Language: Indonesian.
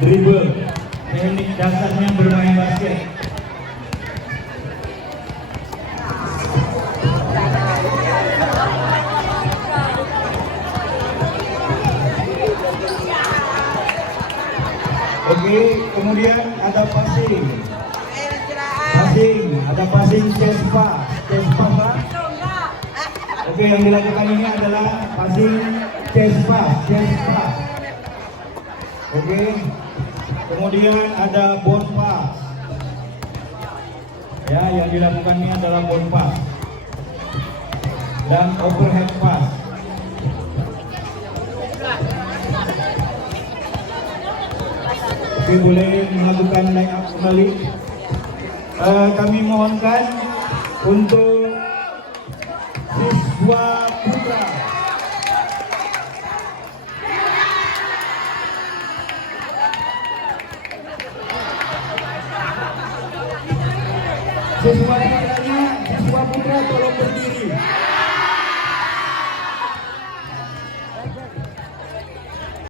dribble, teknik dasarnya bermain basket. Oke, kemudian ada passing, ada passing chest pass, Pak. Oke, yang dilakukan ini adalah passing chest pass. Oke, kemudian ada ball pass. Ya, yang dilakukan ini adalah ball pass dan overhead pass. Oke, boleh melakukan line up kembali. Kami mohonkan untuk siswa putra. Siswa putra tolong berdiri.